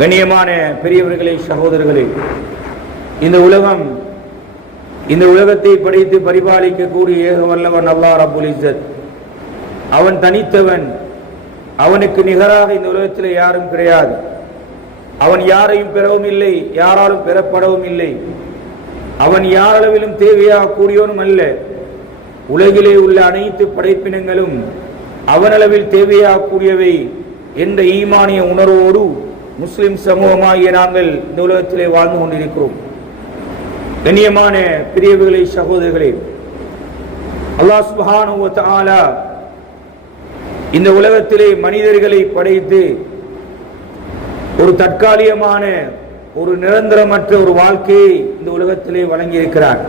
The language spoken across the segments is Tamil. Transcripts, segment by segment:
கண்ணியமான பெரியவர்களே சகோதரர்களே இந்த உலகம் இந்த உலகத்தை படைத்து பரிபாலிக்கக்கூடிய ஏக வல்லவன் அல்லா அவன் தனித்தவன். அவனுக்கு நிகராக இந்த உலகத்தில் யாரும் கிடையாது. அவன் யாரையும் பெறவும் இல்லை யாராலும் பெறப்படவும் இல்லை. அவன் யாரளவிலும் தேவையாக கூடியவனும் அல்ல. உலகிலே உள்ள அனைத்து படைப்பினங்களும் அவனளவில் தேவையாக கூடியவை என்ற ஈமானிய உணர்வோடு முஸ்லிம் சமூகமாகிய நாங்கள் இந்த உலகத்திலே வாழ்ந்து கொண்டிருக்கிறோம். கண்ணியமான பிரியவுகளை சகோதரர்களே அல்லாஹ் சுப்ஹானஹு இந்த உலகத்திலே மனிதர்களை படைத்து ஒரு தற்காலிகமான ஒரு நிரந்தரமற்ற ஒரு வாழ்க்கையை இந்த உலகத்திலே வழங்கியிருக்கிறார்.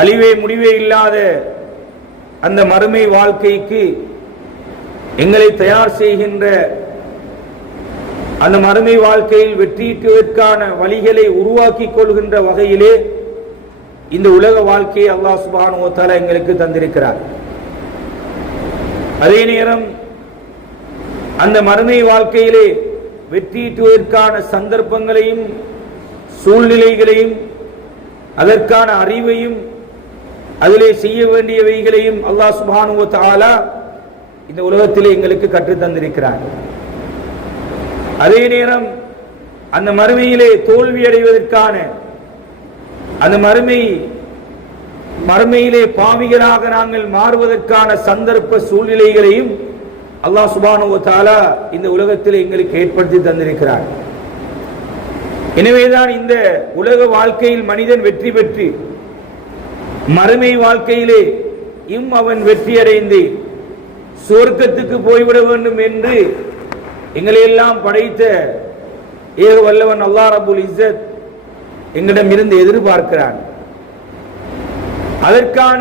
அழிவே முடிவே இல்லாத அந்த மறுமை வாழ்க்கைக்கு எங்களை தயார் செய்கின்ற அந்த மறுமை வாழ்க்கையில் வெற்றிக்குவதற்கான வழிகளை உருவாக்கி கொள்கின்ற வகையிலே இந்த உலக வாழ்க்கையை அல்லாஹ் சுபானுவத்தால எங்களுக்கு தந்திருக்கிறார். அதே நேரம் அந்த மறுமை வாழ்க்கையிலே வெற்றியீட்டுவதற்கான சந்தர்ப்பங்களையும் சூழ்நிலைகளையும் அதற்கான அறிவையும் அதிலே செய்ய வேண்டியவைகளையும் அல்லாஹ் சுபானுவத்தாலா இந்த உலகத்திலே எங்களுக்கு கற்றுத் தந்திருக்கிறார் அதே நேரம் அந்த மறுமையிலே தோல்வி அடைவதற்கான அந்த மறுமை மறுமையிலே பாவிகளாக நாங்கள் மாறுவதற்கான சந்தர்ப்ப சூழ்நிலைகளையும் அல்லாஹ் சுபானுவ தாலா இந்த உலகத்தில் எங்களுக்கு ஏற்படுத்தி தந்திருக்கிறார். எனவேதான் இந்த உலக வாழ்க்கையில் மனிதன் வெற்றி பெற்று மறுமை வாழ்க்கையிலே இம் அவன் வெற்றியடைந்து சொர்க்கத்துக்கு போய்விட வேண்டும் என்று எங்களை எல்லாம் படைத்த ஏக வல்லவன் அல்லா ரபுல் இஸ்ஸத் எங்களிடம் இருந்து எதிர்பார்க்கிறான். அதற்கான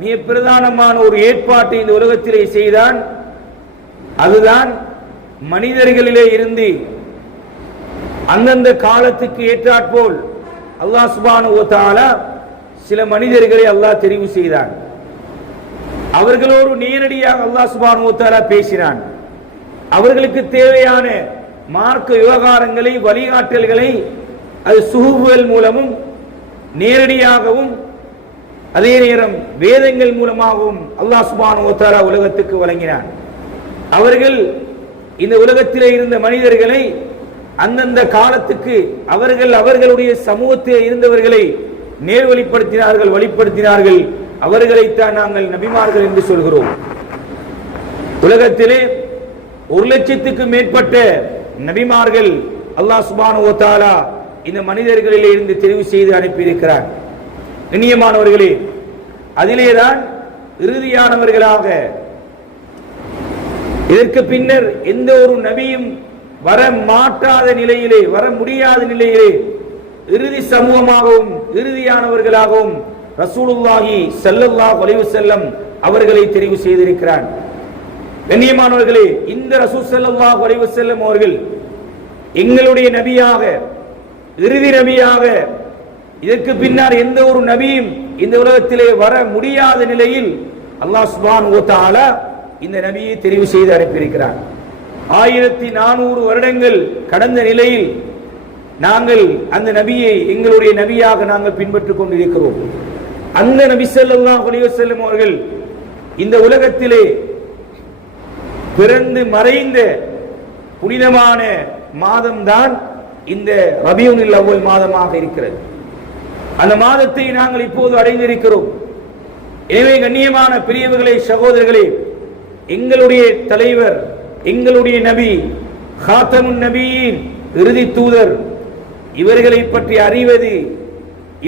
மிக பிரதானமான ஒரு ஏற்பாட்டை இந்த உலகத்திலே செய்தான். அதுதான் மனிதர்களிலே இருந்து அந்தந்த காலத்துக்கு ஏற்றாற்போல் அல்லாஹ் சுபானு சில மனிதர்களை அல்லாஹ் தெரிவு செய்தான். அவர்களோடு நேரடியாக அல்லாஹ் சுபானு பேசினான். அவர்களுக்கு தேவையான மார்க்க விவகாரங்களை வழிகாட்டல்களை அது சுகுவுகள் மூலமும் நேரடியாகவும் அதே நேரம் வேதங்கள் மூலமாகவும் அல்லாஹ் சுபானு தஆலா உலகத்துக்கு வழங்கினார். அவர்கள் இந்த உலகத்திலே இருந்த மனிதர்களை அந்தந்த காலத்துக்கு அவர்கள் அவர்களுடைய சமூகத்தில் இருந்தவர்களை நேர்வழிப்படுத்தினார்கள் வழிப்படுத்தினார்கள். அவர்களைத்தான் நாங்கள் நபிமார்கள் என்று சொல்கிறோம். உலகத்திலே ஒரு லட்சத்துக்கு மேற்பட்ட நபிமார்கள் அல்லாஹ் சுபானு தாலா இந்த மனிதர்களிலே இருந்து தெரிவு செய்து அனுப்பியிருக்கிறார். இனியமானவர்களே அதிலேதான் இறுதியானவர்களாக இதற்கு பின்னர் எந்த ஒரு நபியும் வர மாட்டாத நிலையிலே வர முடியாத நிலையிலே இறுதி சமூகமாகவும் இறுதியானவர்களாகவும் ரசூலுல்லாஹி ஸல்லல்லாஹு வலிவு செல்லம் அவர்களை தெரிவு செய்திருக்கிறான். கண்ணியமானவர்களே இந்த ரசூல் ஸல்லல்லாஹு அலைஹி செல்லும் அவர்கள் எங்களுடைய நபியாக இறுதி நபியாக இதற்கு பின்னால் எந்த ஒரு நபியும் இந்த உலகத்திலே வர முடியாத நிலையில் அல்லாஹ் சுபான் ஓத்தால இந்த நபியை தெரிவு செய்து அனுப்பியிருக்கிறார். ஆயிரத்தி நானூறு வருடங்கள் கடந்த நிலையில் நாங்கள் அந்த நபியை எங்களுடைய நபியாக நாங்கள் பின்பற்றிக் கொண்டிருக்கிறோம். அந்த நபி ஸல்லல்லாஹு அலைஹி செல்லும் அவர்கள் இந்த உலகத்திலே பிறந்து மறைந்த புனிதமான மாதம்தான் இந்த ரபியுனில் அவ்வளவு மாதமாக இருக்கிறது. அந்த மாதத்தை நாங்கள் இப்போது அடைந்திருக்கிறோம். எனவே கண்ணியமான பெரியவர்களே சகோதரர்களே எங்களுடைய தலைவர் எங்களுடைய நபி ஹாத்தமுன் நபியின் இறுதி தூதர் இவர்களை பற்றி அறிவது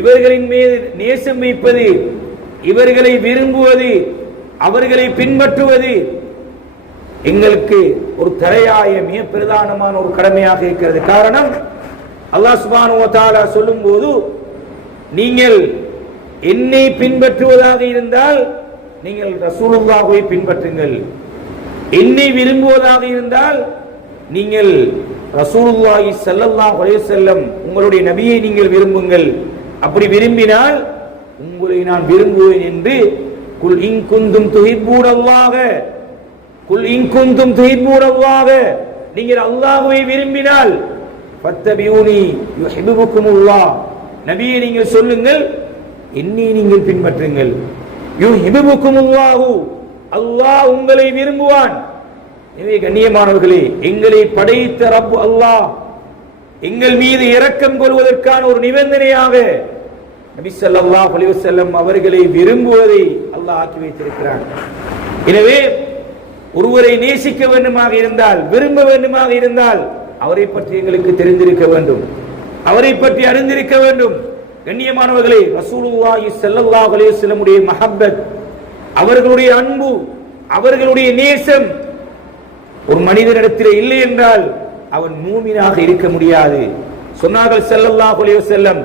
இவர்களின் மீது நேசம் வைப்பது இவர்களை விரும்புவது அவர்களை பின்பற்றுவது எங்களுக்கு ஒரு தரையாய மிக பிரதானமான ஒரு கடமையாக இருக்கிறது. காரணம் அல்லாஹ் சுபானு சொல்லும் போது நீங்கள் என்னை பின்பற்றுவதாக இருந்தால் நீங்கள் ரசூலுல்லாஹுவை பின்பற்றுங்கள். என்னை விரும்புவதாக இருந்தால் நீங்கள் ரசூலுல்லாஹி ஸல்லல்லாஹு அலைஹி வஸல்லம் உங்களுடைய நபியை நீங்கள் விரும்புங்கள். அப்படி விரும்பினால் உங்களை நான் விரும்புவேன் என்று குல் இன் குந்தும் குல் இன் தீர்மூரவாக நீங்கள் அல்லாஹுவை விரும்பினால் பத்தபியூனி யுஹிபுக்கும் உள்ளா நபியை நீங்கள் சொல்லுங்கள் என்னை நீங்கள் பின்பற்றுங்கள். யுஹிபுக்குமுல்லாஹு அல்லாஹ் உங்களை விரும்புவான். எனவே கண்ணியமானவர்களே எங்களை படைத்த ரப்பு அல்லாஹ் எங்கள் மீது இரக்கம் கொள்வதற்கான ஒரு நிபந்தனையாக நபி ஸல்லல்லாஹு அலிவசல்லம் அவர்களை விரும்புவதை அல்லாஹ் ஆக்கி வைத்திருக்கிறான். எனவே ஒருவரை நேசிக்க வேண்டுமாக இருந்தால் விரும்ப வேண்டுமாக இருந்தால் அவரை பற்றி எங்களுக்கு தெரிந்திருக்க வேண்டும். அவரை பற்றி அறிந்திருக்க வேண்டும். கண்ணியமானவர்களே ரசூலுல்லாஹி ஸல்லல்லாஹு அலைஹி வஸல்லமுடைய மஹப்பத் அவர்களுடைய அன்பு அவர்களுடைய நேசம் ஒரு மனிதனிடத்தில் இல்லை என்றால் அவன் மூமினாக இருக்க முடியாது. சொன்னார்கள் ஸல்லல்லாஹு அலைஹி வஸல்லம்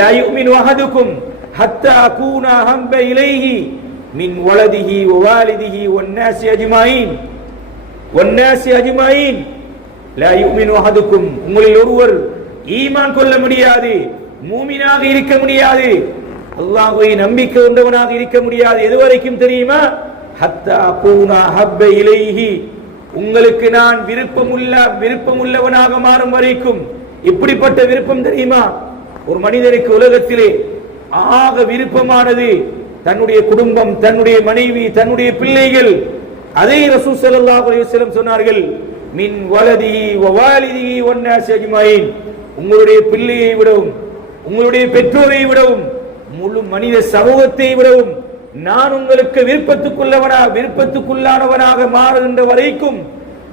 லா யுமினு அஹதுக்கும் ஹத்தா கூனா அஹம்ப இலைஹி மின் வலதிஹி ஒவாலிதிஹி வாலிதிஹி வன் நாஸி அஜிமாயின். வன் நாஸி அஜ்மாயின். லா யுமினு அஹதுக்கும். உங்களில் ஒருவர் ஈமான் கொள்ள முடியாது மூமினாக இருக்க முடியாது அல்லாஹ்வை நம்பிக்கை கொண்டவனாக இருக்க முடியாது. எதுவரைக்கும் தெரியுமா? ஹத்தா அகூன ஹப்ப இலைஹி. உங்களுக்கு நான் விருப்பமுள்ள விருப்பமுள்ளவனாக மாறும் வரைக்கும். இப்படிப்பட்ட விருப்பம் தெரியுமா? ஒரு மனிதனுக்கு உலகத்திலே ஆக விருப்பமானது தன்னுடைய குடும்பம் தன்னுடைய மனைவி தன்னுடைய பிள்ளைகள். அதை ரசூல் ஸல்லல்லாஹு செல்லும் சொன்னார்கள் மின் வலதி வாலிதி ஒன்னாசியமாயின் உங்களுடைய பிள்ளையை விடவும் உங்களுடைய பெற்றோரை விடவும் முழு மனித சமூகத்தை விடவும் நான் உங்களுக்கு விருப்பத்துக்குள்ளவனா விருப்பத்துக்குள்ளானவனாக மாறுகின்ற வரைக்கும்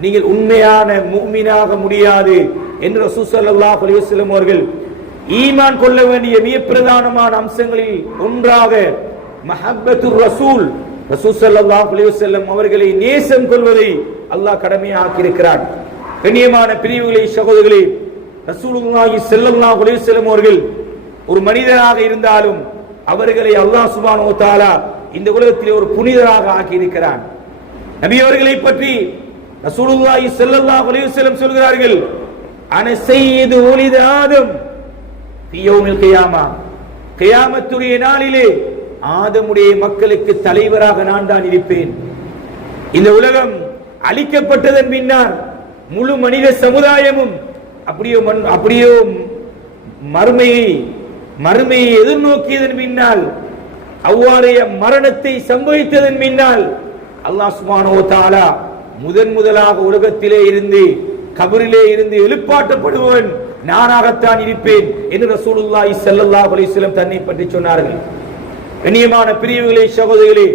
நீங்கள் உண்மையான மூமினாக முடியாது என்று ரசூல் ஸல்லல்லாஹு அவர்கள் ஈமான் கொள்ள வேண்டிய மிக பிரதானமான அம்சங்களில் ஒன்றாக மஹப்பத்துர் ரசூல். ரசூல் ஸல்லல்லாஹு அலைஹி வஸல்லம் அவர்களை நேசம் கொள்வதை அல்லாஹ் கடமையாக்கி இருக்கிறான் கண்ணியமான பிரிவுகளை சகோதரர்களே ரசூலுல்லாஹி ஸல்லல்லாஹு அலைஹி வஸல்லம் அவர்கள் ஒரு மனிதராக இருந்தாலும் அவர்களை அல்லாஹ் சுப்ஹானஹு வ இந்த உலகத்திலே ஒரு புனிதராக ஆக்கி இருக்கிறான் நபி அவர்களை பற்றி ரசூலுல்லாஹி ஸல்லல்லாஹு அலைஹி வஸல்லம் சொல்கிறார்கள் அன சய்யிது உலித ஆதம் ஃபி யௌமில் கியாமா. கியாமத்துடைய நாளிலே ஆதமுடைய மக்களுக்கு தலைவராக நான் தான் இருப்பேன். இந்த உலகம் அழிக்கப்பட்டதன் பின்னால் முழு மனித சமுதாயமும் அப்படியோ மண் அப்படியோ மறுமையை மறுமையை எதிர்நோக்கியதன் பின்னால் அவ்வாறைய மரணத்தை சம்பவித்ததன் பின்னால் அல்லாஹ் சுமானோ தாலா முதன் முதலாக உலகத்திலே இருந்து கபரிலே இருந்து எழுப்பாட்டப்படுவன் நானாகத்தான் இருப்பேன் என்று ரசூலுல்லாஹி ஸல்லல்லாஹு அலைஹி வஸல்லம் தன்னை பற்றி சொன்னார்கள். கண்ணியமான பிரிவுகளே சகோதரிகளே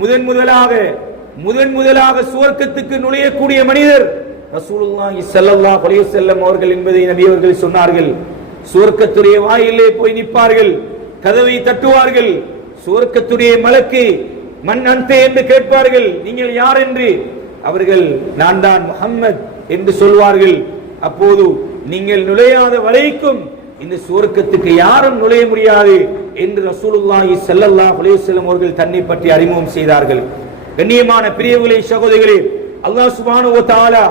முதன் முதலாக முதன் முதலாக சுவர்க்கத்துக்கு நுழையக்கூடிய மனிதர் ரசூலுல்லாஹி ஸல்லல்லாஹு அலைஹி வஸல்லம் அவர்கள் என்பதை நபி அவர்கள் சொன்னார்கள். சுவர்க்கத்துடைய வாயிலே போய் நிற்பார்கள் கதவை தட்டுவார்கள் சுவர்க்கத்துடைய மலக்கு மண் அந்தே என்று கேட்பார்கள் நீங்கள் யார் என்று? அவர்கள் நான் தான் முஹம்மத் என்று சொல்வார்கள். அப்போது நீங்கள் நுழையாத வரைக்கும் இந்த சுவர்க்கத்துக்கு யாரும் நுழைய முடியாது என்று ரசூலுல்லாஹி ஸல்லல்லாஹு அலைஹி வஸல்லம் அவர்கள் தன்னை பற்றி அறிமுகம் செய்தார்கள். கண்ணியமான பிரியவுகளே சகோதரிகளே அல்லாஹ் சுப்ஹானஹு வ தஆலா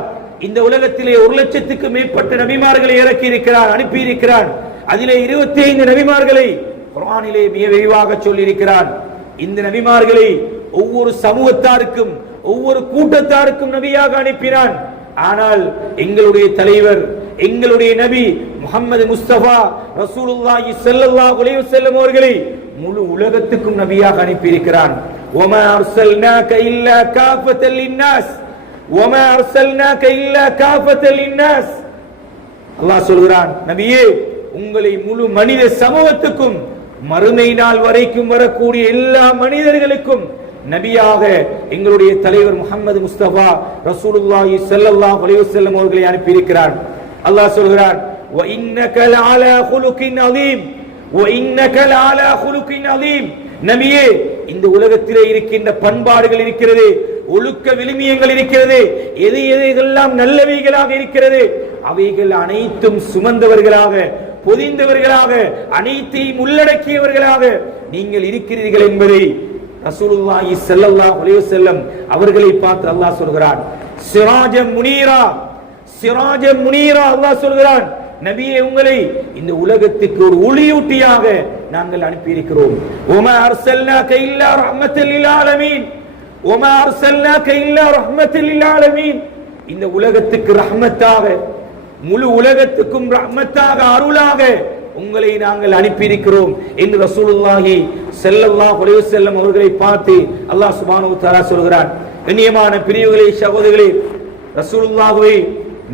இந்த உலகத்திலே ஒரு லட்சத்துக்கு மேற்பட்ட நபிமார்களை இறக்கி இருக்கிறார் அனுப்பி இருக்கிறார் அதிலே இருபத்தி ஐந்து நபிமார்களை குரானிலே மிக விரிவாக சொல்லியிருக்கிறான். இந்த நபிமார்களை ஒவ்வொரு சமூகத்தாருக்கும் ஒவ்வொரு கூட்டத்தாருக்கும் நபியாக அனுப்பினான். ஆனால் எங்களுடைய தலைவர் எங்களுடைய நபி முகமது முஸ்தபா ரசூலுல்லாஹி ஸல்லல்லாஹு அலைஹி வஸல்லம் அவர்களை முழு உலகத்துக்கும் நபியாக அனுப்பி இருக்கிறான் وما أرسلناك إلا كافة للناس وما أرسلناك إلا كافة للناس அல்லாஹ் சொல்கிறான் நபியே உங்களை முழு மனித சமூகத்துக்கும் மறுமை நாள் வரைக்கும் வரக்கூடிய எல்லா மனிதர்களுக்கும் நபியாக எங்களுடைய தலைவர் முகமது முஸ்தபா ரசூலுல்லாஹி ஸல்லல்லாஹு அலைஹி வஸல்லம் அவர்களை அனுப்பி இருக்கிறார் அல்லாஹ் சொல்கிறான் அதீம் அதீம் நபியே இந்த உலகத்திலே இருக்கின்ற பண்பாடுகள் இருக்கிறது ஒழுக்க விழுமியங்கள் இருக்கிறது எது எதையெல்லாம் நல்லவைகளாக இருக்கிறது அவைகள் அனைத்தும் சுமந்தவர்களாக பொதிந்தவர்களாக அனைத்தையும் உள்ளடக்கியவர்களாக நீங்கள் இருக்கிறீர்கள் என்பதை ரசூலுல்லாஹி ஸல்லல்லாஹு அலைஹி வஸல்லம் அவர்களை பார்த்து அல்லாஹ் சொல்கிறான் சிராஜ முனீரா சிராஜ முனீரா அல்லாஹ் சொல்கிறான் நபியே உங்களை இந்த உலகத்துக்கு ஒரு ஒளியூட்டியாக நாங்கள் அனுப்பி இருக்கிறோம் உமா அர்சல்னாக இல்லா ரஹ்மத்தில் இல்லாலமீன் உமா அர்சல்னாக இல்லா ரஹ்மத்தில் இல்லாலமீன் இந்த உலகத்துக்கு ரஹ்மத்தாக முழு உலகத்துக்கும் ரஹ்மத்தாக அருளாக உங்களை நாங்கள் அனுப்பியிருக்கிறோம் என்று ரசூலுல்லாஹி ஸல்லல்லாஹு அலைஹி வஸல்லம் அவர்களை பார்த்து அல்லாஹ் சுப்ஹானஹு வ தஆலா சொல்கிறான். கண்ணியமான பிரிவுகளே சகோதரர்களே ரசூலுல்லாஹுவை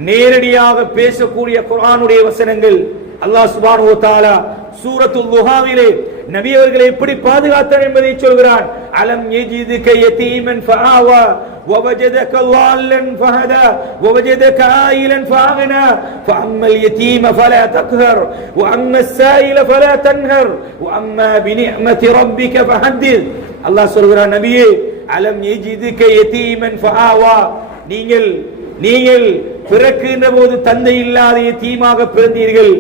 நேரடியாக பேசக்கூடிய குர்ஆனுடைய வசனங்கள் அல்லாஹ் சுப்ஹானஹு வ தஆலா சூரத்துல் துஹாவிலே நபி அவர்களை எப்படி பாதுகாத்தார் என்பதை சொல்கிறான் அலம் யஜிதுக யதீமன் ஃபஆவா ووجدك ضالا فهدى ووجدك عائلا فأغنى فأما اليتيم فلا تقهر وأما السائل فلا تنهر وأما بنعمة ربك فحدث الله சொல்கிறான் நபியே அலம் யஜிதுக யதீமன் ஃபஆவா நீங்கள் நீங்கள் பிறக்கின்ற போது தந்தை இல்லாத தீமாக பிறந்தீர்கள்.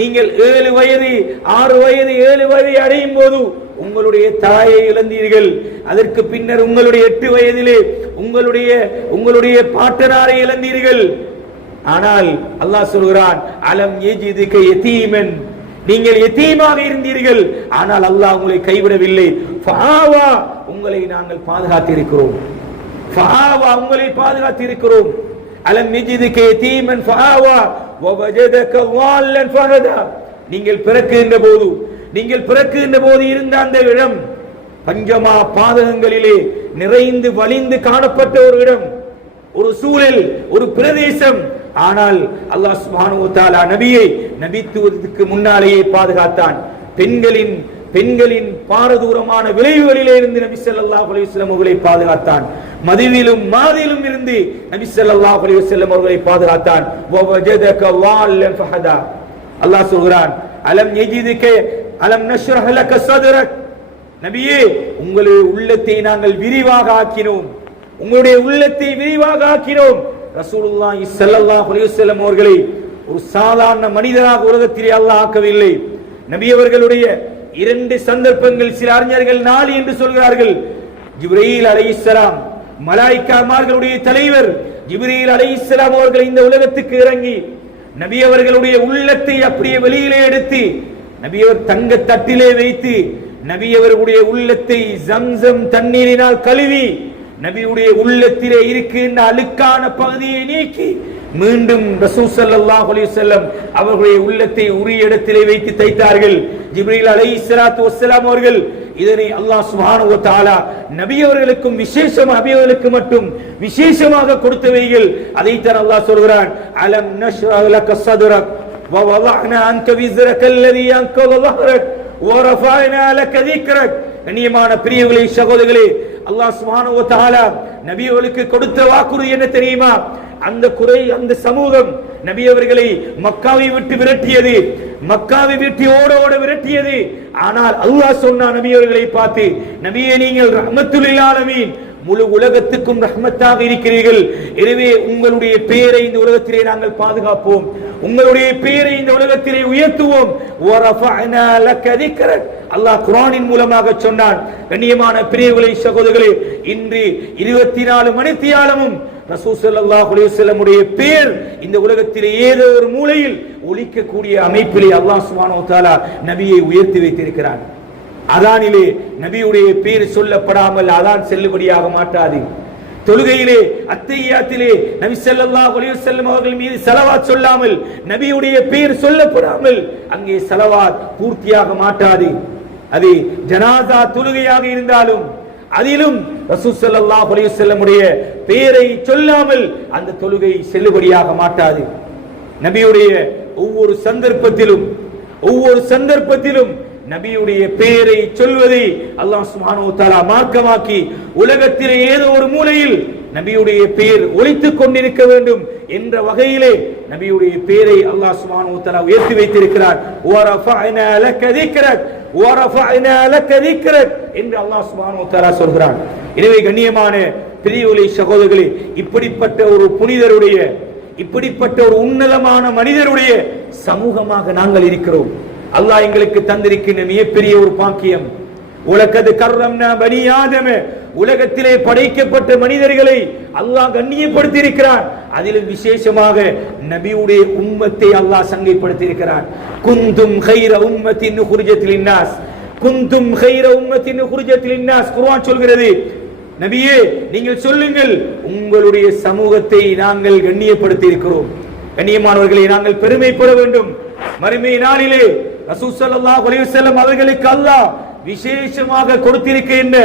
நீங்கள் ஏழு வயது ஆறு வயது ஏழு வயது அடையும் போது உங்களுடைய தாயை இழந்தீர்கள். அதற்கு பின்னர் உங்களுடைய எட்டு வயதிலே உங்களுடைய உங்களுடைய பாட்டனாரை இழந்தீர்கள். ஆனால் அல்லாஹ் சொல்கிறான் அலம் ஏஜிதுக்கு எத்தீமன் நீங்கள் எத்தீமாக இருந்தீர்கள். ஆனால் அல்லாஹ் உங்களை கைவிடவில்லை. ஃபாவா உங்களை நாங்கள் பாதுகாத்திருக்கிறோம். ஃபாவா உங்களை பாதுகாத்திருக்கிறோம். அலம் இஜிதுக்கு தீமன் ஃபஹாவா வஜதக வால்லன் ஃபஹதா நீங்கள் பிறக்குகின்ற போது நீங்கள் பிறக்குகின்ற போது இருந்த அந்த இடம் பஞ்சமா பாதகங்களிலே நிறைந்து வலிந்து காணப்பட்ட ஒரு இடம் ஒரு சூழல் ஒரு பிரதேசம். ஆனால் அல்லாஹ் தாலா நபியை நபித்துவதற்கு முன்னாலேயே பாதுகாத்தான். பெண்களின் பெண்களின் பாரதூரமான விளைவுகளிலே இருந்து நபி சல்லாஹ் அலையுஸ்லாம் அவர்களை பாதுகாத்தான். மதுவிலும் மாதிலும் இருந்து நபி ஸல்லல்லாஹு அலைஹி வஸல்லம் அவர்களை பாதுகாத்தான். வஜதக வால்லன் ஃபஹதா. அல்லாஹ் சொல்கிறான் அலம் யஜிதுக அலம் நஷ்ரஹ் லக சதரக். நபியே உங்களுடைய உள்ளத்தை நாங்கள் விரிவாக ஆக்கினோம். உங்களுடைய உள்ளத்தை விரிவாக ஆக்கினோம். ரசூலுல்லாஹி ஸல்லல்லாஹு அலைஹி வஸல்லம் அவர்களை ஒரு சாதாரண மனிதராக உலகத்திலே அல்லாஹ் ஆக்கவில்லை. நபி அவர்களுடைய இரண்டு சந்தர்ப்பங்கள் சில அறிஞர்கள் நாலு என்று சொல்கிறார்கள். ஜிப்ரீல் அலைஹிஸ்ஸலாம் மலாய்க்காமார்களுடைய தலைவர் ஜிப்ரீல் அலைஹிஸ்ஸலாம் அவர்கள் இந்த உலகத்துக்கு இறங்கி நபி அவர்களுடைய உள்ளத்தை அப்படியே வெளியிலே எடுத்து நபி அவர் தங்க தட்டிலே வைத்து நபி அவர்களுடைய உள்ளத்தை ஜம்சம் தண்ணீரினால் கழுவி நபியுடைய உள்ளத்திலே இருக்கின்ற அழுக்கான பகுதியை நீக்கி மீண்டும் ரசூல் ஸல்லல்லாஹு அலைஹி அவர்களுடைய உள்ளத்தை உரிய இடத்திலே வைத்து தைத்தார்கள். ஜிப்ரீல் அலை இஸ்லாத்து வசலாம் அவர்கள் இதனை அல்லாஹ் சுப்ஹானஹு வ தஆலா நபி அவர்களுக்கும் விசேஷம் நபி அவர்களுக்கு மட்டும் விசேஷமாக கொடுத்தவைகள் அதைத்தான் அல்லாஹ் சொல்கிறான் அலம் நஷ்ரஹ் லக ஸத்ரக் ووضعنا عنك وزرك الذي أنقض ظهرك ورفعنا لك ذكرك கண்ணியமான பிரியர்களே சகோதரர்களே அல்லாஹ் சுப்ஹானஹு வ தஆலா நபி அவர்களுக்கு கொடுத்த வாக்குறுதி என்ன தெரியுமா அந்த குறை அந்த சமூகம் நபி அவர்களை மக்காவை விட்டு விரட்டியது மக்காவை விட்டு ஓட ஓட விரட்டியது. ஆனால் அல்லாஹ் சொன்னா நபி அவர்களை பார்த்து நபியை நீங்கள் ரஹமத்துல் ஆலமீன் முழு உலகத்துக்கும் ரஹமத்தாக இருக்கிறீர்கள். எனவே உங்களுடைய பெயரை இந்த உலகத்திலே நாங்கள் பாதுகாப்போம். உங்களுடைய பெயரை இந்த உலகத்திலே உயர்த்துவோம். அல்லாஹ் குரானின் மூலமாக சொன்னான். கண்ணியமான பிரியவுகளை சகோதரர்களே இன்று இருபத்தி நாலு மணி தியாலமும் ஸல்லல்லாஹு அலைஹி பேர் இந்த உலகத்திலே ஏதோ ஒரு மூலையில் ஒழிக்கக்கூடிய அமைப்பிலே அல்லாஹ் சுபானோ தாலா நபியை உயர்த்தி வைத்திருக்கிறான். அதானிலே நபியுடைய பேர் சொல்லப்படாமல் அதான் செல்லுபடியாக மாட்டாது. தொழுகையிலே அத்தையாத்திலே நபி ஸல்லல்லாஹு செல்லும் அவர்கள் மீது செலவாத் சொல்லாமல் நபியுடைய பேர் சொல்லப்படாமல் அங்கே செலவாத் பூர்த்தியாக மாட்டாது. அது ஜனாதா தொழுகையாக இருந்தாலும் அதிலும் ரசூல் செல்லல்லா அலைஹி வஸல்லம் உடைய பெயரை சொல்லாமல் அந்த தொழுகை செல்லுபடியாக மாட்டாது. நபியுடைய ஒவ்வொரு சந்தர்ப்பத்திலும் ஒவ்வொரு சந்தர்ப்பத்திலும் நபியுடைய பெயரை சொல்வதை அல்லாஹ் சுப்ஹானஹு தஆலா மார்க்கமாக்கி உலகத்திலே ஏதோ ஒரு மூலையில் நபியுடைய பேர் ஒழித்துக் கொண்டிருக்க வேண்டும் என்ற வகையிலே நபியுடைய பேரை அல்லாஹ் சுப்ஹானஹு உத்தரா உயர்த்தி வைத்திருக்கிறார். வரஃபஅனா லக திக்ரக் வரஃபஅனா லக என்று அல்லாஹ் சுப்ஹானஹு உத்தரா சொல்கிறார் எனவே கண்ணியமான பிரிவுலை சகோதரர்களே இப்படிப்பட்ட ஒரு புனிதருடைய இப்படிப்பட்ட ஒரு உன்னதமான மனிதருடைய சமூகமாக நாங்கள் இருக்கிறோம். அல்லாஹ் எங்களுக்கு தந்திருக்கின்ற மிகப்பெரிய ஒரு பாக்கியம். உலகது கர்ரம்னா பனி ஆதமே உலகத்திலே படைக்கப்பட்ட மனிதர்களை அல்லாஹ் கண்ணியப்படுத்தி இருக்கிறார் அதிலும் விசேஷமாக நபியுடைய உம்மத்தை அல்லாஹ் சங்கைப்படுத்தி இருக்கிறார் குந்தும் ஹைர உம்மத்தின் குருஜத்தில் இன்னாஸ் குந்தும் ஹைர உம்மத்தின் குருஜத்தில் இன்னாஸ் குருவான் சொல்கிறது நபியே நீங்கள் சொல்லுங்கள் உங்களுடைய சமூகத்தை நாங்கள் கண்ணியப்படுத்தி இருக்கிறோம் கண்ணியமானவர்களை நாங்கள் பெருமைப்பட வேண்டும். மறுமை நாளிலே ரசூல் அல்லாஹ் அவர்களுக்கு அல்லாஹ் விசேஷமாக கொடுத்திருக்கின்ற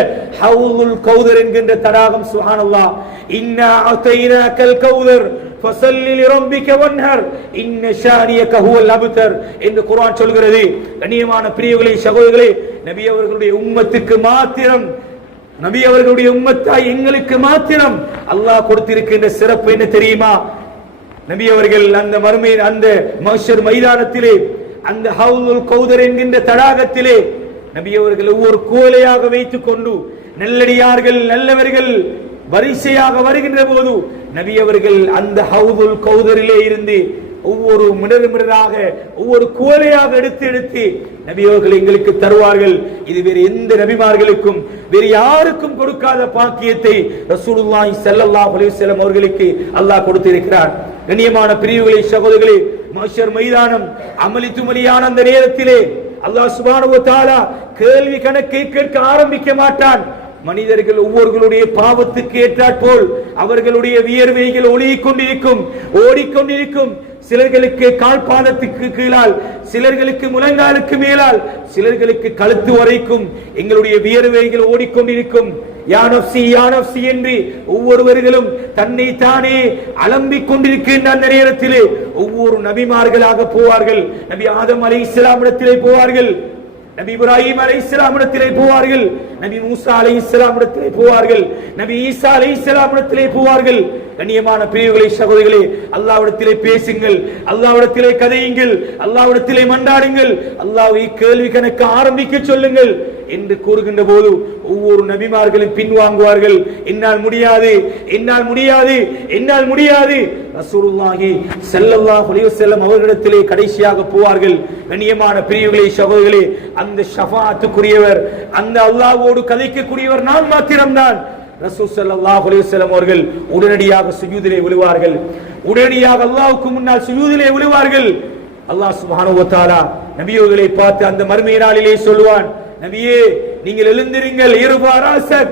ஹவுலுல் கௌதர் என்கின்ற தடாகம் சுப்ஹானல்லாஹ் இன்னா அதைனாக்கல் கௌதர் ஃபஸல்லி லிரப்பிக வன்ஹர் இன்ன ஷானியக ஹுவல் அப்தர் என்று குர்ஆன் சொல்கிறது. கண்ணியமான பிரியர்களே சகோதரர்களே நபி அவர்களுடைய உம்மத்துக்கு மாத்திரம் நபி அவர்களுடைய உம்மத்தாய் எங்களுக்கு மாத்திரம் அல்லாஹ் கொடுத்திருக்கின்ற சிறப்பு என்ன தெரியுமா? நபி அவர்கள் அந்த மறுமை அந்த மஹ்ஷர் மைதானத்திலே அந்த ஹவுலுல் கௌதர் என்கின்ற தடாகத்திலே நபியவர்கள் ஒவ்வொரு கோலையாக வைத்துக் கொண்டு நல்லடியார்கள் நல்லவர்கள் வரிசையாக வருகின்ற போது நபியவர்கள் அந்த ஹவுதுல் கௌதரிலே இருந்து ஒவ்வொரு மிடர் மிடராக ஒவ்வொரு கோலையாக எடுத்து எடுத்து நபியவர்கள் எங்களுக்கு தருவார்கள். இது வேறு எந்த நபிமார்களுக்கும் வேறு யாருக்கும் கொடுக்காத பாக்கியத்தை ரசூலுல்லாஹி ஸல்லல்லாஹு அலைஹி வஸல்லம் அவர்களுக்கு அல்லாஹ் கொடுத்திருக்கிறார். கண்ணியமான பிரிவுகளை சகோதரர்களே மஹ்ஷர் மைதானம் அமளி துமளியான அந்த நேரத்திலே அல்லாஹ் சுப்ஹானஹு தாலா கேள்வி கணக்கை கேட்க ஆரம்பிக்க மாட்டான். மனிதர்கள் ஒவ்வொருவருடைய பாவத்துக்கு ஏற்றாற்போல் அவர்களுடைய வியர்வைகள் ஒளியிக் கொண்டிருக்கும் ஓடிக்கொண்டிருக்கும். சிலர்களுக்கு கால்பாதத்துக்கு கீழால் சிலர்களுக்கு முழங்காலுக்கு மேலால் சிலர்களுக்கு கழுத்து வரைக்கும் எங்களுடைய வியர்வைகள் ஓடிக்கொண்டிருக்கும். யானப்சி யானப்சி என்று ஒவ்வொருவர்களும் தன்னை தானே அலம்பிக் கொண்டிருக்கின்ற அந்த நேரத்திலே. ஒவ்வொரு நபிமார்களாக போவார்கள். நபி ஆதம் அலை இஸ்லாமிடத்திலே போவார்கள். நபி இப்ராஹிம் அலை இஸ்லாமிடத்திலே போவார்கள். நபி மூசா அலை இஸ்லாமிடத்திலே போவார்கள். நபி ஈசா அலை இஸ்லாமிடத்திலே போவார்கள். கண்ணியமான பிரிவுகளை சகோதரிகளே அல்லாவிடத்திலே பேசுங்கள். அல்லாவிடத்திலே கதையுங்கள். அல்லாவிடத்திலே மண்டாடுங்கள் அல்லாவை கேள்வி கணக்கு ஆரம்பிக்க சொல்லுங்கள் என்று கூறுகின்ற போது ஒவ்வொரு நபிமார்களும் பின்வாங்குவார்கள். என்னால் முடியாது என்னால் முடியாது என்னால் முடியாது. ரசூலுல்லாஹி ஸல்லல்லாஹு அலைஹி வஸல்லம் அவர்களிடத்திலே கடைசியாக போவார்கள். கண்ணியமான பிரிவுகளை சகோதரிகளே அந்த ஷஃபாத்துக்குரியவர் அந்த அல்லாஹ்வோடு கதைக்கக்கூடியவர் நான் மாத்திரம்தான். ரசூல் ஸல்லல்லாஹு அலைஹி வஸல்லம் அவர்கள் உடனடியாக சுஜூதிலே விழுவார்கள். உடனடியாக அல்லாஹ்வுக்கு முன்னால் சுஜூதிலே விழுவார்கள். அல்லாஹ் சுப்ஹானஹு வ தஆலா நபியோர்களை பார்த்து அந்த மறுமை நாளிலே சொல்வான் நபியே நீங்கள் எழுந்திருங்கள். இருபாராசக்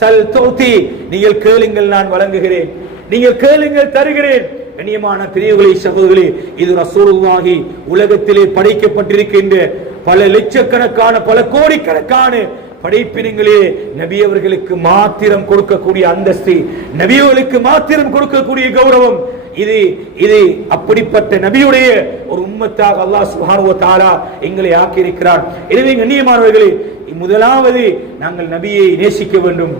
சல் தோத்தி நீங்கள் கேளுங்கள் நான் வழங்குகிறேன். நீங்கள் கேளுங்கள் தருகிறேன். கண்ணியமான பிரிவுகளை சகோதரர்களே இது ரசூலுவாகி உலகத்திலே படைக்கப்பட்டிருக்கின்ற பல லட்சக்கணக்கான பல கோடிக்கணக்கான படைப்பினங்களே நபியவர்களுக்கு மாத்திரம் கொடுக்கக்கூடிய அந்தஸ்து நபியவர்களுக்கு மாத்திரம் கொடுக்கக்கூடிய கௌரவம் இது இது அப்படிப்பட்ட நபியுடைய ஒரு உம்மத்தாக அல்லாஹ் சுஹானுவ வ எங்களை ஆக்கியிருக்கிறார். எனவே கண்ணியமானவர்களே முதலாவது நாங்கள் நபியை நேசிக்க வேண்டும்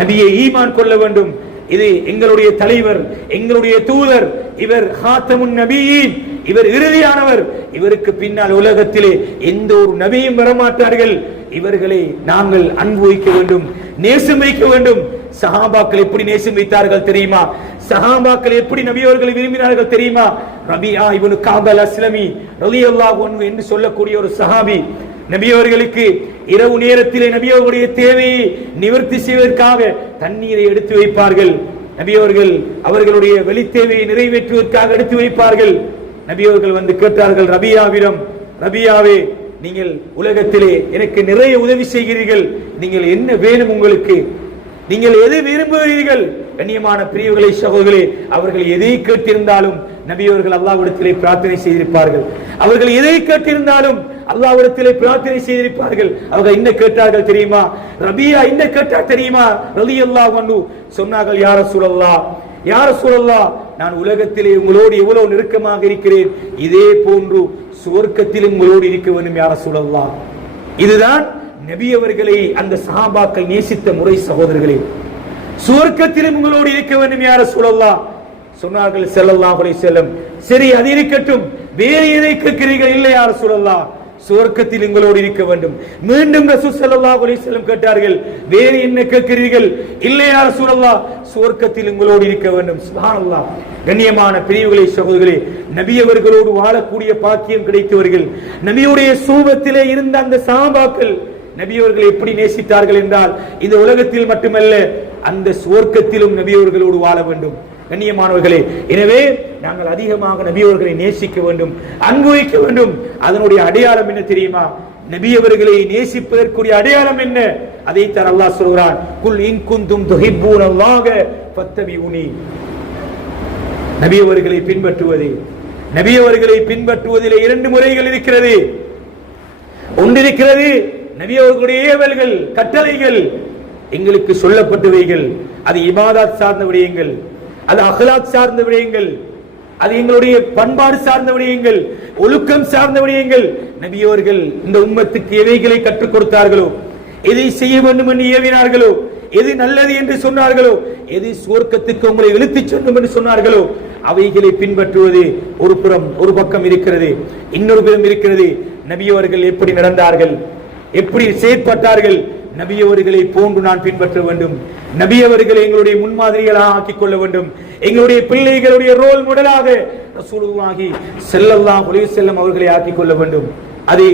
நபியை ஈமான் கொள்ள வேண்டும். இது எங்களுடைய தலைவர் எங்களுடைய தூதர் இவர் ஹாத்தமுன் நபியின் இவர் இறுதியானவர். இவருக்கு பின்னால் உலகத்திலே எந்த ஒரு நபியும் வரமாட்டார்கள். இவர்களை நாங்கள் அன்பு வைக்க வேண்டும் நேசம் வைக்க வேண்டும். சஹாபாக்கள் எப்படி நேசம் வைத்தார்கள் தெரியுமா? சஹாபாக்கள் எப்படி நபியவர்களை விரும்பினார்கள் தெரியுமா? ரபியா இவனு காபல் அஸ்லமி ரலியல்லாஹு அன்ஹு என்று சொல்லக்கூடிய ஒரு சஹாபி. நபியவர்களுக்கு இரவு நேரத்திலே நபியவர்களுடைய தேவையை நிவர்த்தி செய்வதற்காக தண்ணீரை எடுத்து வைப்பார்கள். நபியவர்கள் அவர்களுடைய வெளித்தேவையை நிறைவேற்றுவதற்காக எடுத்து வைப்பார்கள். நபியவர்கள் வந்து கேட்டார்கள் ரபியாவிடம் ரபியாவே நீங்கள் உலகத்திலே எனக்கு நிறைய உதவி செய்கிறீர்கள். நீங்கள் என்ன வேணும் உங்களுக்கு? நீங்கள் எது விரும்புகிறீர்கள்? கண்ணியமான பிரிவுகளை சகோதரர்களே அவர்கள் எதை கேட்டிருந்தாலும் நபியவர்கள் அல்லாவிடத்திலே பிரார்த்தனை செய்திருப்பார்கள். அவர்கள் எதை கேட்டிருந்தாலும் அல்லாவிடத்திலே பிரார்த்தனை செய்திருப்பார்கள். அவர்கள் என்ன கேட்டார்கள் தெரியுமா? ரபியா என்ன கேட்டா தெரியுமா? ரலி அல்லாஹ் சொன்னார்கள் யார சூழல்லா யார சூழல்லா நான் உலகத்திலே உங்களோடு எவ்வளவு நெருக்கமாக இருக்கிறேன். இதே போன்று சுவர்க்கத்திலும் உங்களோடு இருக்க வேண்டும் யார சூழல்லா இதுதான் நபி அவர்களை அந்த சஹாபாக்கள் நேசித்த முறை சகோதரர்களே. சுவர்க்கத்திலும் உங்களோடு இருக்க வேண்டும் யார சொல்லலாம் சொன்னார்கள் செல்லல்லாம் அலைஹி செல்லும் சரி அது இருக்கட்டும். வேறு எதை கேட்கிறீர்கள் இல்லை யார சொல்லலாம் சுவர்க்கத்தில் உங்களோடு இருக்க வேண்டும். மீண்டும் ரசூல் செல்லல்லா அலைஹி செல்லும் கேட்டார்கள் வேறு என்ன கேட்கிறீர்கள் இல்லை யார சூழல்லா சுவர்க்கத்தில் உங்களோடு இருக்க வேண்டும். சுப்ஹானல்லாஹ். கண்ணியமான பிரிவுகளை சகோதரே நபியவர்களோடு வாழக்கூடிய பாக்கியம் கிடைத்தவர்கள் நபியுடைய சூபத்திலே இருந்த அந்த சாபாக்கள் நபியவர்கள் எப்படி நேசித்தார்கள் என்றால் இந்த உலகத்தில் மட்டுமல்ல அந்த சுவர்க்கத்திலும் நபியவர்களோடு வாழ வேண்டும். கண்ணியமானவர்களே எனவே நாங்கள் அதிகமாக நபியவர்களை நேசிக்க வேண்டும் அன்பு வைக்க வேண்டும். அதனுடைய அடையாளம் என்ன தெரியுமா? நபியவர்களை நேசிப்பதற்குரிய அடையாளம் என்ன? அதை தர அல்லாஹ் சொல்கிறான் குல் இன் குந்தும் துஹிப்பூன் அல்லாஹ ஃபத்தபிஉனி நபியவர்களை பின்பற்றுவது நபியவர்களை பின்பற்றுவதில் இரண்டு முறைகள் இருக்கிறது. ஒன்றிருக்கிறது நபியவர்களுடைய ஏவல்கள் கட்டளைகள் எங்களுக்கு சொல்லப்பட்டவைகள் அது இபாதாத் சார்ந்த விடயங்கள். அது அகலாத் சார்ந்த விடயங்கள். அது எங்களுடைய பண்பாடு சார்ந்த விடயங்கள். ஒழுக்கம் சார்ந்த விடயங்கள். நபியோர்கள் இந்த உம்மத்துக்கு எவைகளை கற்றுக் கொடுத்தார்களோ? எதை செய்ய வேண்டும் என்று ஏவினார்களோ? எது நல்லது என்று சொன்னார்களோ? எது சுவர்க்கத்துக்கு உங்களை இழுத்துச் செல்லும் என்று சொன்னார்களோ? அவைகளை பின்பற்றுவது ஒரு புறம் ஒரு பக்கம் இருக்கிறது. இன்னொரு புறம் இருக்கிறது. நபியவர்கள் எப்படி நடந்தார்கள்? எப்படி செயற்பட்டார்கள்? நபியவர்களை போன்று நான் பின்பற்ற வேண்டும். நபியவர்களை எங்களுடைய முன்மாதிரிகளாக ஆக்கிக் கொள்ள வேண்டும். எங்களுடைய பிள்ளைகளுடைய ரோல் முடலாக ரசூலுவாகி செல்லல்லாம் அலைஹி செல்லம் அவர்களை ஆக்கிக் கொள்ள வேண்டும். அது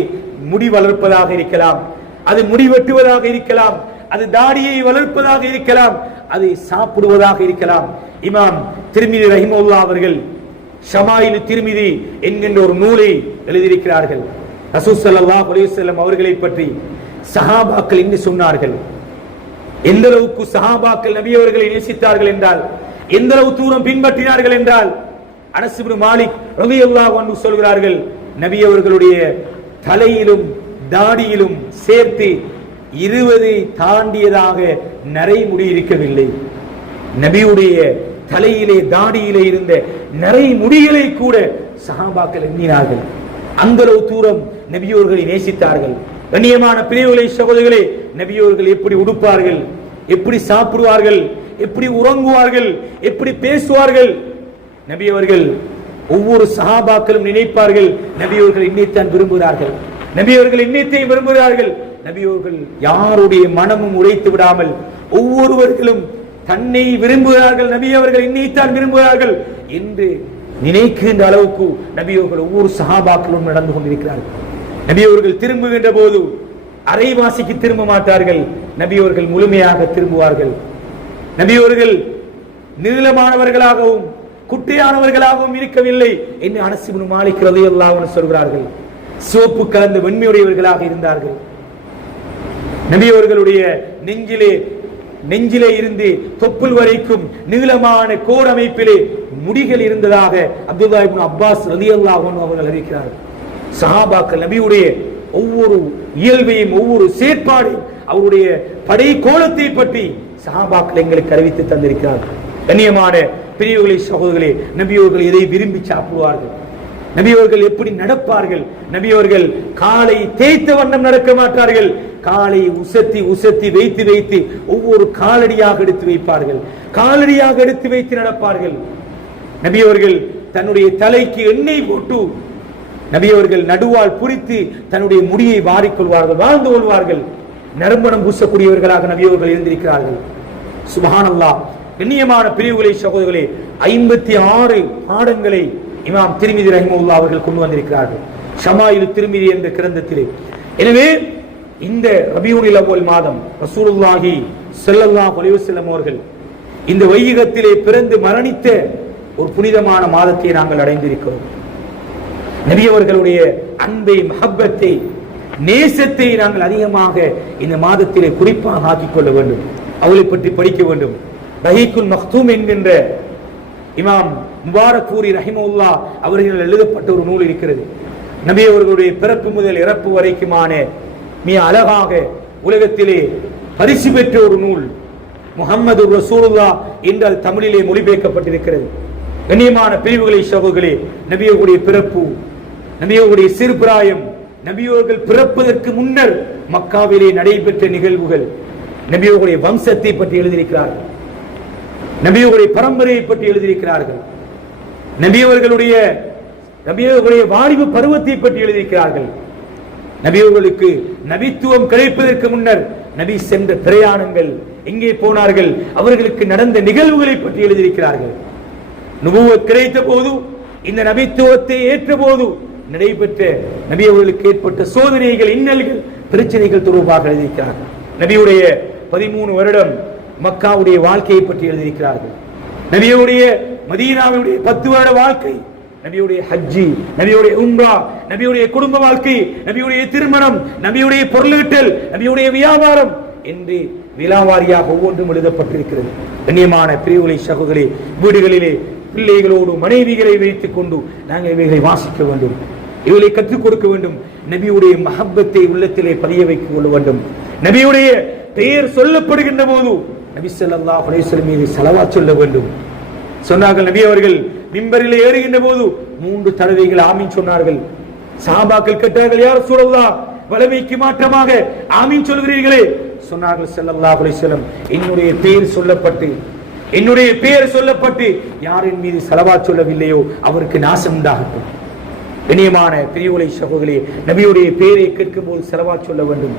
முடி வளர்ப்பதாக இருக்கலாம். அது முடி வெட்டுவதாக இருக்கலாம். அது தாடியை வளர்ப்பதாக இருக்கலாம். அதை சாப்பிடுவதாக இருக்கலாம். இமாம் திருமிதி ரஹிமுல்லா அவர்கள் ஷமாயில் திருமிதி என்கின்ற ஒரு நூலை எழுதியிருக்கிறார்கள். ரசூல் ஸல்லல்லாஹு அலைஹி வஸல்லம் அவர்களை பற்றி சஹாபாக்கள் என்று சொன்னார்கள். எந்த அளவுக்கு சஹாபாக்கள் நபி அவர்களை நேசித்தார்கள் என்றால் எந்த அளவு தூரம் பின்பற்றினார்கள் என்றால் அனஸ் இப்னு மாலிக் ரலியல்லாஹு அன்ஹு சொல்கிறார்கள் நபி அவர்களுடைய தலையிலும் தாடியிலும் சேர்த்து இருபது தாண்டியதாக நரைமுடி இருக்கவில்லை. நபியுடைய தலையிலே தாடியிலே இருந்த நிறை முடிகளை கூட சஹாபாக்கள் எண்ணினார்கள். அந்த அளவு தூரம் நபியோர்களை நேசித்தார்கள். கண்ணியமான பிரிவுகளை சகோதரிகளே நபியோர்கள் எப்படி உடுப்பார்கள் எப்படி சாப்பிடுவார்கள் எப்படி உறங்குவார்கள் எப்படி பேசுவார்கள்? நபி அவர்கள் ஒவ்வொரு சகாபாக்களும் நினைப்பார்கள் நபி அவர்கள் இன்னைத்தான் விரும்புகிறார்கள். நபி அவர்கள் இன்னைத்தை விரும்புகிறார்கள். நபி அவர்கள் யாருடைய மனமும் உடைத்து விடாமல் ஒவ்வொருவர்களும் தன்னை விரும்புகிறார்கள். நபி அவர்கள் இன்னைத்தான் விரும்புகிறார்கள் என்று நினைக்கின்ற அளவுக்கு நபியோர்கள் ஒவ்வொரு சகாபாக்களும் நடந்து கொண்டிருக்கிறார்கள். நபியவர்கள் திரும்புகின்ற போது அரைவாசிக்கு திரும்ப மாட்டார்கள். நபியவர்கள் முழுமையாக திரும்புவார்கள். நபியவர்கள் நீளமானவர்களாகவும் குட்டையானவர்களாகவும் இருக்கவில்லை என்று அனசிபுன் மாலிக் ரலியல்லாஹு சொல்கிறார்கள். சிவப்பு கலந்த வெண்மையுடையவர்களாக இருந்தார்கள். நபியவர்களுடைய நெஞ்சிலே நெஞ்சிலே இருந்து தொப்புள் வரைக்கும் நீளமான கோர் அமைப்பிலே முடிகள் இருந்ததாக அப்துல்லா அப்பாஸ் ரலியல்லாஹ் அவர்கள் அறிவிக்கிறார்கள். சஹாபாக்கள் நபியுடைய ஒவ்வொரு இயல்பையும் ஒவ்வொரு செயற்பாடையும் அவருடைய படை கோலத்தை பற்றி சஹாபாக்கள் எங்களுக்கு அறிவித்து தந்திருக்கிறார்கள். கண்ணியமான பிரிவுகளை சகோதரர்களே நபியவர்கள் எதை விரும்பி சாப்பிடுவார்கள்? நபியவர்கள் எப்படி நடப்பார்கள்? நபியவர்கள் காலை தேய்த்த வண்ணம் நடக்க மாட்டார்கள். காலை உசத்தி உசத்தி வைத்து வைத்து ஒவ்வொரு காலடியாக எடுத்து வைப்பார்கள். காலடியாக எடுத்து வைத்து நடப்பார்கள். நபியவர்கள் தன்னுடைய தலைக்கு எண்ணெய் போட்டு நபியவர்கள் நடுவால் புரித்து தன்னுடைய முடியை வாரிக்கொள்வார்கள் வாழ்ந்து கொள்வார்கள். நறுமணம் பூசக்கூடியவர்களாக நபியவர்கள் இருந்திருக்கிறார்கள். சுபஹானல்லா கண்ணியமான பிரிவுகளை சகோதரர்களே ஐம்பத்தி ஆறு பாடங்களை இமாம் திருமிதி ரஹிமுல்லா அவர்கள் கொண்டு வந்திருக்கிறார்கள். ஷமாயில் திருமிதி என்ற கிரந்தத்திலே. எனவே இந்த ரபியூனில் அவ்வல் மாதம் ரசூலுல்லாஹி செல்லல்லா அலைஹி வஸல்லம் அவர்கள் இந்த வையகத்திலே பிறந்து மரணித்த ஒரு புனிதமான மாதத்தை நாங்கள் அடைந்திருக்கிறோம். நபியவர்களுடைய அன்பை மஹப்பத்தை நேசத்தை நாங்கள் அதிகமாக இந்த மாதத்திலே குறிப்பாக ஆக்கிக் கொள்ள வேண்டும். அவளை பற்றி படிக்க வேண்டும். ரஹீக்குல் மஹ்தூம் என்கின்ற இமாம் முபாரக்கூரி ரஹிமுல்லா அவர்கள் எழுதப்பட்ட ஒரு நூல் இருக்கிறது. நபி அவர்களுடைய பிறப்பு முதல் இறப்பு வரைக்குமான மிக அழகாக உலகத்திலே பரிசு பெற்ற ஒரு நூல் முகம்மது ரசூலுல்லா என்றால் தமிழிலே மொழிபெயர்க்கப்பட்டிருக்கிறது. கண்ணியமான பிரிவுகளை சகோதரர்களே நபியர்களுடைய பிறப்பு நபியோருடைய சிறுபிராயம் நபியோர்கள் பிறப்பதற்கு முன்னர் மக்காவிலே நடைபெற்ற நிகழ்வுகள் நபியோருடைய வம்சத்தை பற்றி எழுதியிருக்கிறார்கள் நபியோருடைய பரம்பரையை பற்றி எழுதியிருக்கிறார்கள். நபியவர்களுடைய நபியவர்களுடைய வாலிப பருவத்தை பற்றி எழுதியிருக்கிறார்கள். நபியவர்களுக்கு நபித்துவம் கிடைப்பதற்கு முன்னர் நபி சென்ற பிரயாணங்கள் எங்கே போனார்கள் அவர்களுக்கு நடந்த நிகழ்வுகளை பற்றி எழுதியிருக்கிறார்கள். நுபுவ கிடைத்த போது இந்த நபித்துவத்தை ஏற்ற போது நடைபெற்ற நபி அவர்களுக்கு ஏற்பட்ட சோதனைகள் இன்னல்கள் பிரச்சனைகள் தொடர்பாக எழுதியிருக்கிறார்கள். நபியுடைய பதிமூணு வருடம் மக்காவுடைய வாழ்க்கையை பற்றி எழுதியிருக்கிறார்கள். நபியுடைய மதீனாவுடைய பத்து வருட வாழ்க்கை நபியுடைய ஹஜ்ஜி நபியுடைய உம்ரா நபியுடைய குடும்ப வாழ்க்கை நபியுடைய திருமணம் நபியுடைய பொருளீட்டல் நபியுடைய வியாபாரம் என்று விழாவாரியாக ஒவ்வொன்றும் எழுதப்பட்டிருக்கிறது. கண்ணியமான பிரிவுகளை சகோதரி வீடுகளிலே பிள்ளைகளோடு மனைவிகளை வைத்துக் கொண்டு நாங்கள் இவைகளை வாசிக்க வேண்டும். இவைகளை கற்றுக் கொடுக்க வேண்டும். நபியுடைய மஹப்பத்தை உள்ளத்திலே பதிய வைத்துக் கொள்ள வேண்டும். நபியுடைய பெயர் சொல்லப்படுகின்ற போது நபி ஸல்லல்லாஹு அலைஹி மீது செலவா சொல்ல வேண்டும். சொன்னார்கள் நபி அவர்கள் மிம்பரில் ஏறுகின்ற போது மூன்று தடவைகள் ஆமீன் சொன்னார்கள். சாபாக்கள் கேட்டார்கள் யார் சூழல்லா வலிமைக்கு மாற்றமாக ஆமீன் சொல்கிறீர்களே. சொன்னார்கள் செல்லல்லா அலைஹி என்னுடைய பெயர் சொல்லப்பட்டு என்னுடைய பெயர் சொல்லப்பட்டு யாரின் மீது செலவா சொல்லவில்லையோ அவருக்கு நாசம் உண்டாகட்டும். இனியமான பிரிவுலை சகோதரி நபியுடைய பெயரை கேட்கும் போது செலவா சொல்ல வேண்டும்.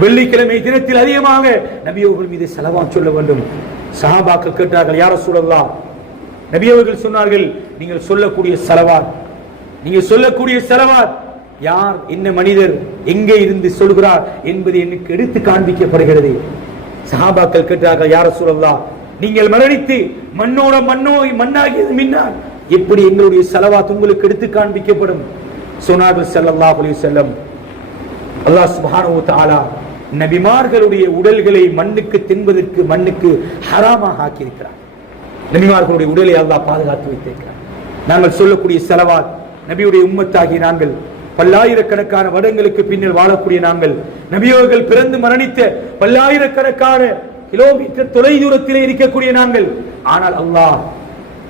வெள்ளிக்கிழமை தினத்தில் அதிகமாக நபியவர்கள் மீது செலவா சொல்ல வேண்டும். சஹாபாக்கள் கேட்டார்கள் யார சொல்லலாம் நபியவர்கள் சொன்னார்கள் நீங்கள் சொல்லக்கூடிய செலவார் நீங்கள் சொல்லக்கூடிய செலவார் யார்? என்ன மனிதர்? எங்கே இருந்து சொல்கிறார்? என்பது எனக்கு எடுத்து காண்பிக்கப்படுகிறது. சஹாபாக்கள் கேட்டார்கள் யார சொல்லலாம் நீங்கள் மரணித்து மண்ணோட மண்ணோ மண்ணாகியது மின்னால் எப்படி எங்களுடைய செலவாத் உங்களுக்கு எடுத்து காண்பிக்கப்படும்? சொன்னார்கள் செல்லல்லா அலைஹி செல்லம் அல்லாஹ் சுபானோ தாலா நபிமார்களுடைய உடல்களை மண்ணுக்கு தின்பதற்கு மண்ணுக்கு ஹராமாக ஆக்கியிருக்கிறார். நபிமார்களுடைய உடலை அல்லாஹ் பாதுகாத்து வைத்திருக்கிறார். நாங்கள் சொல்லக்கூடிய செலவாத் நபியுடைய உம்மத்தாகிய நாங்கள் பல்லாயிரக்கணக்கான வருடங்களுக்கு பின்னர் வாழக்கூடிய நாங்கள் நபியோர்கள் பிறந்து மரணித்த பல்லாயிரக்கணக்கான கிலோமீட்டர் தொலை தூரத்திலே இருக்கக்கூடிய நாங்கள். ஆனால் அல்லாஹ்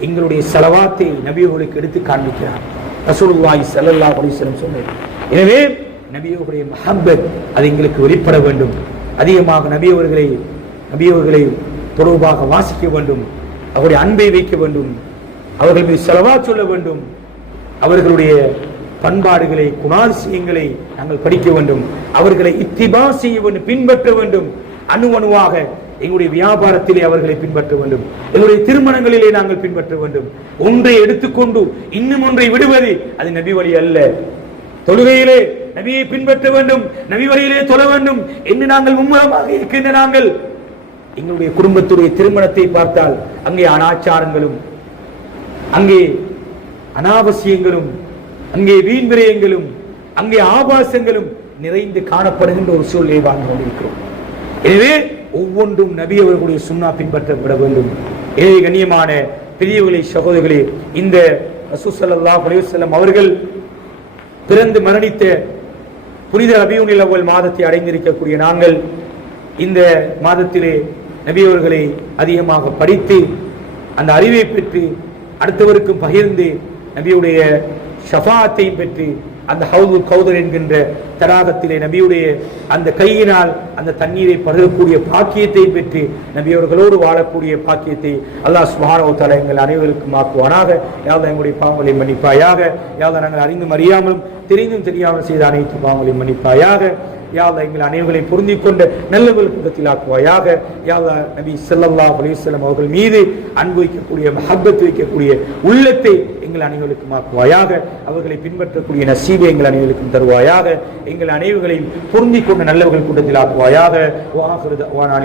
எங்களுடைய செலவாத்தை நபியோர்களுக்கு எடுத்து காண்பிக்கிறார் ரசூலுல்லாஹி ஸல்லல்லாஹு அலைஹி வஸல்லம் சொன்னார். எனவே நபியோருடைய மஹப்பத் அது எங்களுக்கு வெளிப்பட வேண்டும். அதிகமாக நபியவர்களை நபியவர்களை தொடர்பாக வாசிக்க வேண்டும். அவருடைய அன்பை வைக்க வேண்டும். அவர்கள் மீது செலவா சொல்ல வேண்டும். அவர்களுடைய பண்பாடுகளை குணாதிசயங்களை நாங்கள் படிக்க வேண்டும். அவர்களை இத்திபா செய்ய வேண்டும் பின்பற்ற வேண்டும். அணு அணுவாக எங்களுடைய வியாபாரத்திலே அவர்களை பின்பற்ற வேண்டும். எங்களுடைய திருமணங்களிலே நாங்கள் பின்பற்ற வேண்டும். ஒன்றை எடுத்துக்கொண்டு இன்னும் ஒன்றை விடுவது அது நபி வழி அல்ல. தொழுகையிலே நபியை பின்பற்ற வேண்டும் நபி வழியிலே தொழ வேண்டும் என்று நாங்கள் மும்முரமாக இருக்கின்ற நாங்கள். எங்களுடைய குடும்பத்துடைய திருமணத்தை பார்த்தால் அங்கே அனாச்சாரங்களும் அங்கே அனாவசியங்களும் அங்கே வீண் விரயங்களும் அங்கே ஆபாசங்களும் நிறைந்து காணப்படுகின்ற ஒரு சூழ்நிலை வாழ்ந்து கொண்டிருக்கிறோம். எனவே ஒவ்வொன்றும் நபி அவர்களுடைய சுண்ணா பின்பற்றப்பட வேண்டும். ஏழை கண்ணியமான பெரியவர்களே சகோதரர்களே இந்த ரசூசல்லா அலையுசல்லம் அவர்கள் பிறந்து மரணித்த புனித அபியூனில் அவ்வல் மாதத்தை அடைந்திருக்கக்கூடிய நாங்கள் இந்த மாதத்திலே நபியவர்களை அதிகமாக படித்து அந்த அறிவை பெற்று அடுத்தவருக்கும் பகிர்ந்து நபியுடைய ஷஃபாத்தையும் பெற்று அந்த ஹவுது கௌதர் என்கின்ற தடாகத்திலே நபியுடைய அந்த கையினால் அந்த தண்ணீரை பருகக்கூடிய பாக்கியத்தை பெற்று நபியவர்களோடு வாழக்கூடிய பாக்கியத்தை அல்லாஹ் சுபானோ தலா எங்கள் அனைவருக்கும் ஆக்குவானாக. யாவது எங்களுடைய பாவங்களை மன்னிப்பாயாக. யாவது நாங்கள் அறிந்தும் அறியாமலும் தெரிந்தும் தெரியாமல் செய்த அனைத்து பாவங்களை மன்னிப்பாயாக. யாழ்லா எங்கள் அனைவர்களை பொருந்தி கொண்டு நல்லவர்கள் கூட்டத்தில் ஆக்குவாயாக யாழ்லா நபி செல்லல்லா அலைஹி அவர்கள் மீது அன்பு வைக்கக்கூடிய மஹப்பத் வைக்கக்கூடிய உள்ளத்தை எங்கள் அனைவருக்கும் ஆக்குவாயாக. அவர்களை பின்பற்றக்கூடிய நசீபை எங்கள் அனைவருக்கும் தருவாயாக. எங்கள் அனைவர்களையும் பொருந்தி கொண்ட நல்லவர்கள் கூட்டத்தில் ஆக்குவாயாக வாஹிரு தஅவானா